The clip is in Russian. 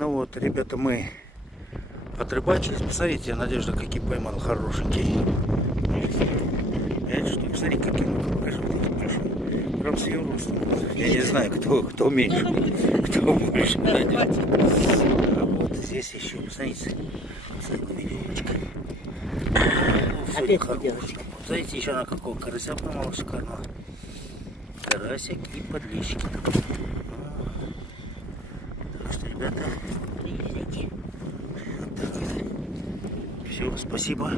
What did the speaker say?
Ну вот, ребята, мы отрыбачились. Посмотрите, Надежда, какие поймал хорошенькие. Я что, посмотри, какие покажу. Прям с ее ростом. Я не знаю, кто меньше, кто больше. А вот здесь еще, посмотрите, веревочка. Опять хороший. Смотрите, еще на какого карася поймал шикарного. Карасик и подлещики. Так что, ребята, все, спасибо.